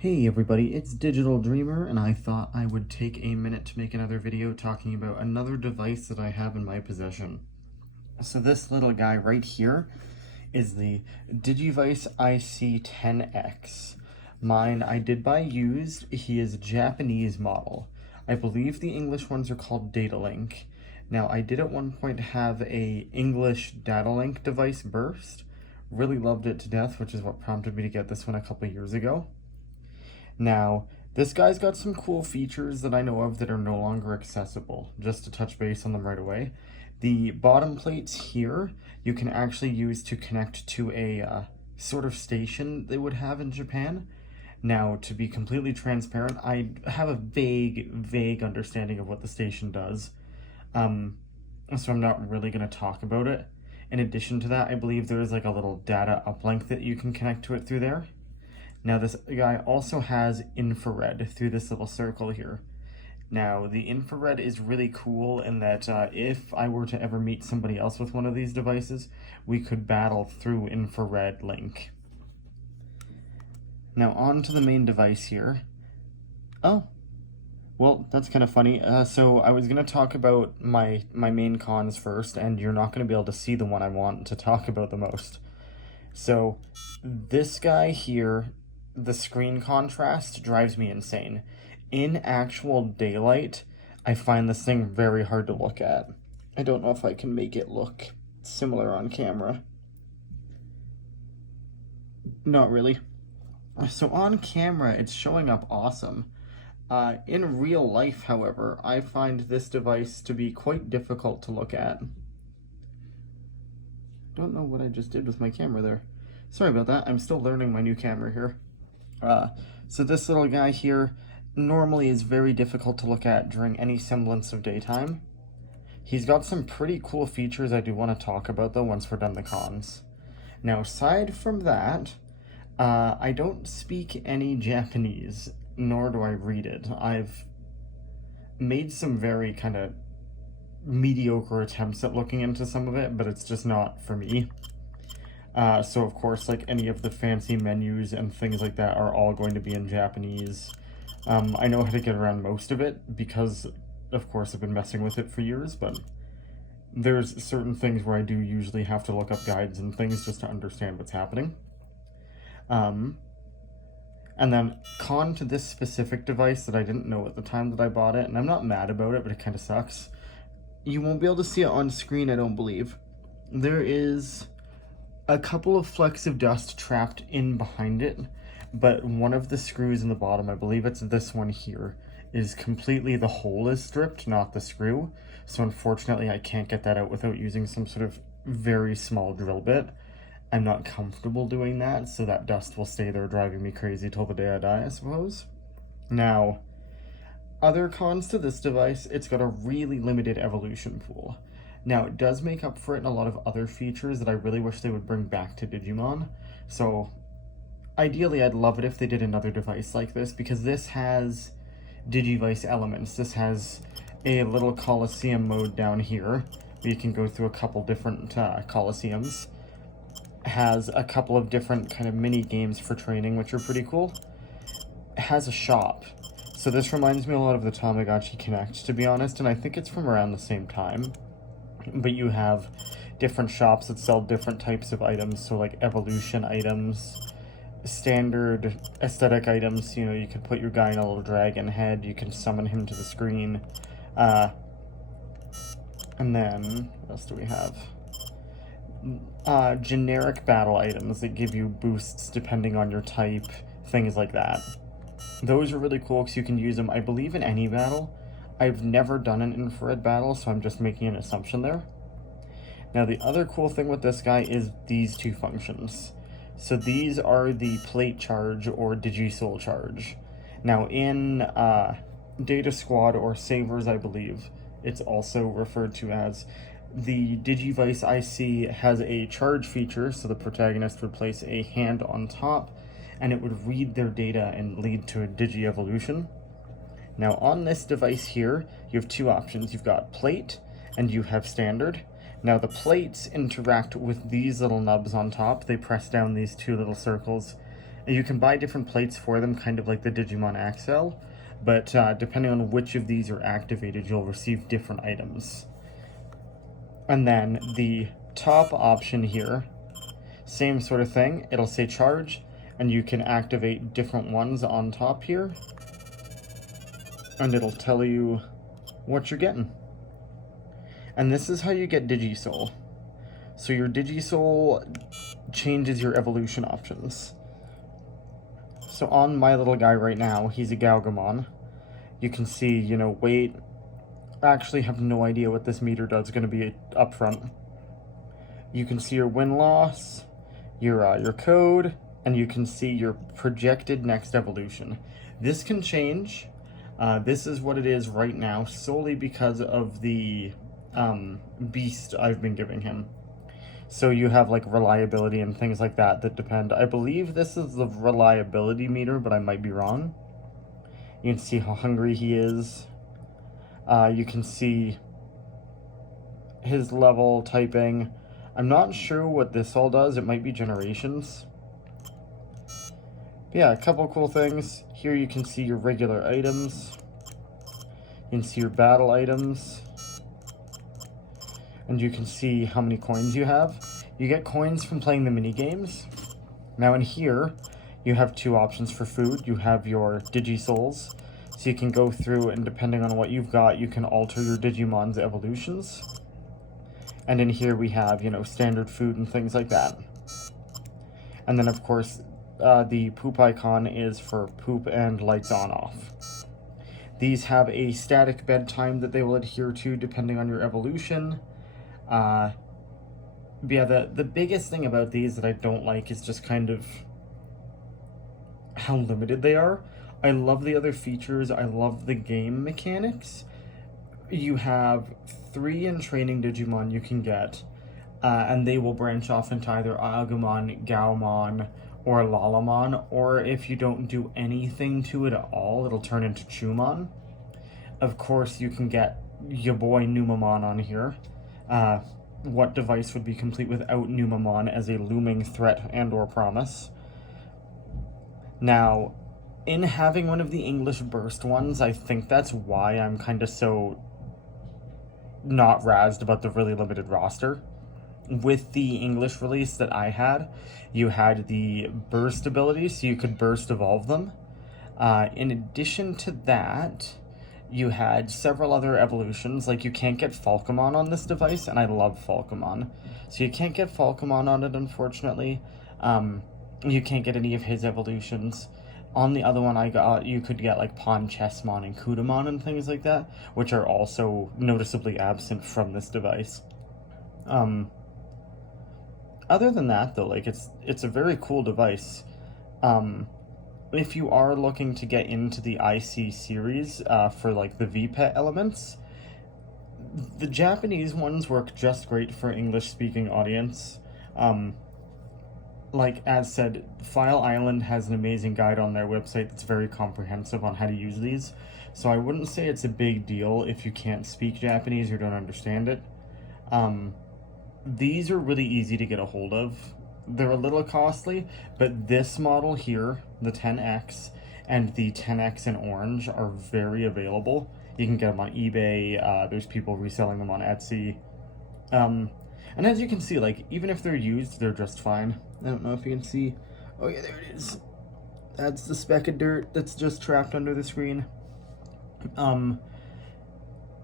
Hey everybody, it's Digital Dreamer, and I thought I would take a minute to make another video talking about another device that I have in my possession. So this little guy right here is the Digivice IC10x. Mine I did buy used. He is a Japanese model. I believe the English ones are called Data Link. Now I did at one point have a English Data Link device burst. Really loved it to death, which is what prompted me to get this one a couple years ago. Now, this guy's got some cool features that I know of that are no longer accessible. Just to touch base on them right away. The bottom plates here, you can actually use to connect to a sort of station they would have in Japan. Now, to be completely transparent, I have a vague understanding of what the station does. So I'm not really going to talk about it. In addition to that, I believe there is like a little data uplink that you can connect to it through there. Now this guy also has infrared through this little circle here. Now the infrared is really cool in that if I were to ever meet somebody else with one of these devices, we could battle through infrared link. Now on to the main device here. Oh, well, that's kind of funny. So I was going to talk about my main cons first, and you're not going to be able to see the one I want to talk about the most. So this guy here, the screen contrast drives me insane. In actual daylight, I find this thing very hard to look at. I don't know if I can make it look similar on camera. Not really. So on camera, it's showing up awesome. In real life, however, I find this device to be quite difficult to look at. Don't know what I just did with my camera there. Sorry about that, I'm still learning my new camera here. So this little guy here normally is very difficult to look at during any semblance of daytime. He's got some pretty cool features I do want to talk about though once we're done the cons. Now aside from that, I don't speak any Japanese, nor do I read it. I've made some very kind of mediocre attempts at looking into some of it, but it's just not for me. So of course, like any of the fancy menus and things like that are all going to be in Japanese. I know how to get around most of it because, of course, I've been messing with it for years, but there's certain things where I do usually have to look up guides and things just to understand what's happening. And then con to this specific device that I didn't know at the time that I bought it, and I'm not mad about it, but it kind of sucks. You won't be able to see it on screen, I don't believe. There is a couple of flecks of dust trapped in behind it, but one of the screws in the bottom, I believe it's this one here, is completely, the hole is stripped, not the screw. So unfortunately I can't get that out without using some sort of very small drill bit. I'm not comfortable doing that, so that dust will stay there driving me crazy till the day I die, I suppose. Now, other cons to this device, it's got a really limited evolution pool. Now, it does make up for it in a lot of other features that I really wish they would bring back to Digimon. So, ideally, I'd love it if they did another device like this, because this has Digivice elements. This has a little Coliseum mode down here, where you can go through a couple different Coliseums. Has a couple of different kind of mini games for training, which are pretty cool. It has a shop. So this reminds me a lot of the Tamagotchi Connect, to be honest, and I think it's from around the same time. But you have different shops that sell different types of items, so like evolution items, standard aesthetic items. You know, you can put your guy in a little dragon head, you can summon him to the screen. And then, what else do we have? Generic battle items that give you boosts depending on your type, things like that. Those are really cool because you can use them, I believe, in any battle. I've never done an infrared battle, so I'm just making an assumption there. Now, the other cool thing with this guy is these two functions. So these are the plate charge or Digisoul charge. Now, in Data Squad or Savers, I believe, it's also referred to as, the Digivice IC has a charge feature, so the protagonist would place a hand on top, and it would read their data and lead to a Digi-evolution. Now on this device here, you have two options. You've got plate, and you have standard. Now the plates interact with these little nubs on top. They press down these two little circles, And you can buy different plates for them, kind of like the Digimon XL, but depending on which of these are activated, you'll receive different items. And then the top option here, same sort of thing. It'll say charge, and you can activate different ones on top here, and it'll tell you what you're getting. And this is how you get Digisoul. So your Digisoul changes your evolution options. So on my little guy right now, he's a Galgamon. You can see, you know, weight. I actually have no idea what this meter does going to be up front. You can see your win-loss, your code, and you can see your projected next evolution. This can change. This is what it is right now, solely because of the beast I've been giving him. So you have like reliability and things like that that depend. I believe this is the reliability meter, but I might be wrong. You can see how hungry he is. You can see his level typing. I'm not sure what this all does. It might be generations. But yeah, a couple cool things. Here you can see your regular items. You can see your battle items. And you can see how many coins you have. You get coins from playing the mini games. Now in here, you have two options for food. You have your Digisouls, so you can go through and depending on what you've got, you can alter your Digimon's evolutions. And in here we have, you know, standard food and things like that. And then of course, the poop icon is for poop and lights on off. These have a static bedtime that they will adhere to depending on your evolution. But yeah, the biggest thing about these that I don't like is just kind of how limited they are. I love the other features. I love the game mechanics. You have 3 in training Digimon you can get, and they will branch off into either Agumon, Gaomon, or Lalamon, or if you don't do anything to it at all, it'll turn into Chumon. Of course, you can get your boy Numamon on here. What device would be complete without Numamon as a looming threat and or promise? Now, in having one of the English burst ones, I think that's why I'm kind of so not razzed about the really limited roster. With the English release that I had, you had the burst ability, so you could burst evolve them. In addition to that, you had several other evolutions, like you can't get Falcomon on this device, and I love Falcomon. So you can't get Falcomon on it, unfortunately. You can't get any of his evolutions. On the other one I got, you could get like Ponchesmon and Kudamon and things like that, which are also noticeably absent from this device. Other than that, though, like it's a very cool device. If you are looking to get into the IC series for like the VPET elements, the Japanese ones work just great for English-speaking audience. Like as said, File Island has an amazing guide on their website that's very comprehensive on how to use these. So I wouldn't say it's a big deal if you can't speak Japanese or don't understand it. These are really easy to get a hold of. They're a little costly, but this model here, the 10X, and the 10X in orange are very available. You can get them on eBay, there's people reselling them on Etsy. And as you can see, like, even if they're used, they're just fine. I don't know if you can see. Oh yeah, there it is. That's the speck of dirt that's just trapped under the screen.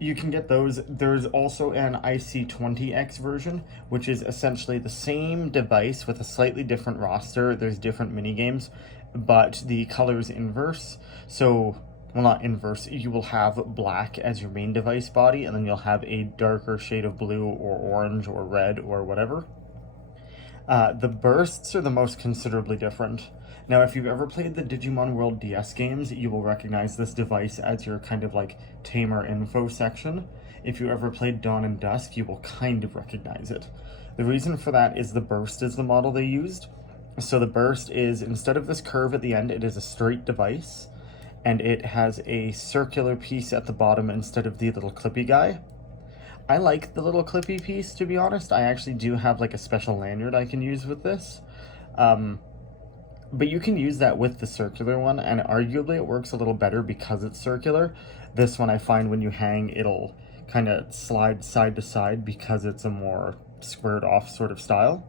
You can get those. There's also an IC10x version, which is essentially the same device with a slightly different roster. There's different mini games, but the color is inverse. So, well, not inverse. You will have black as your main device body, and then you'll have a darker shade of blue or orange or red or whatever. The bursts are the most considerably different. Now, if you've ever played the Digimon World DS games, you will recognize this device as your kind of like Tamer info section. If you ever played Dawn and Dusk, you will kind of recognize it. The reason for that is the burst is the model they used. So the burst is, instead of this curve at the end, it is a straight device, and it has a circular piece at the bottom instead of the little clippy guy. I like the little clippy piece, to be honest. I actually do have like a special lanyard I can use with this. But you can use that with the circular one, and arguably it works a little better because it's circular. This one I find when you hang, it'll kind of slide side to side because it's a more squared off sort of style.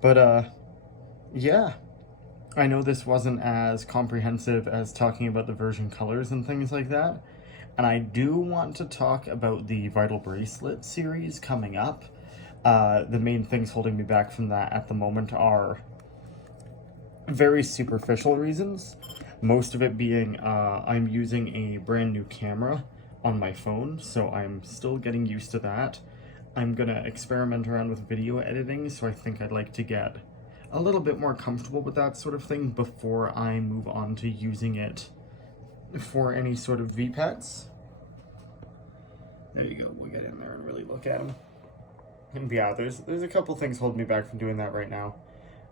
But yeah, I know this wasn't as comprehensive as talking about the version colors and things like that. And I do want to talk about the Vital Bracelet series coming up. The main things holding me back from that at the moment are very superficial reasons. Most of it being I'm using a brand new camera on my phone, so I'm still getting used to that. I'm gonna experiment around with video editing, so I think I'd like to get a little bit more comfortable with that sort of thing before I move on to using it for any sort of VPETs. There you go, we'll get in there and really look at them. And yeah, there's a couple things holding me back from doing that right now.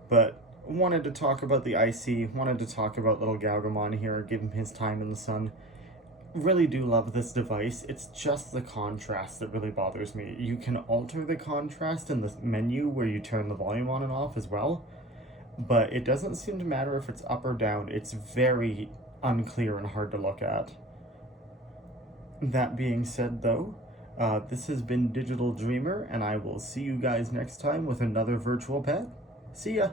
But wanted to talk about the IC, wanted to talk about little Galgamon here, give him his time in the sun. Really do love this device. It's just the contrast that really bothers me. You can alter the contrast in the menu where you turn the volume on and off as well, but it doesn't seem to matter if it's up or down. It's very unclear and hard to look at. That being said though, this has been Digital Dreamer, and I will see you guys next time with another virtual pet. See ya!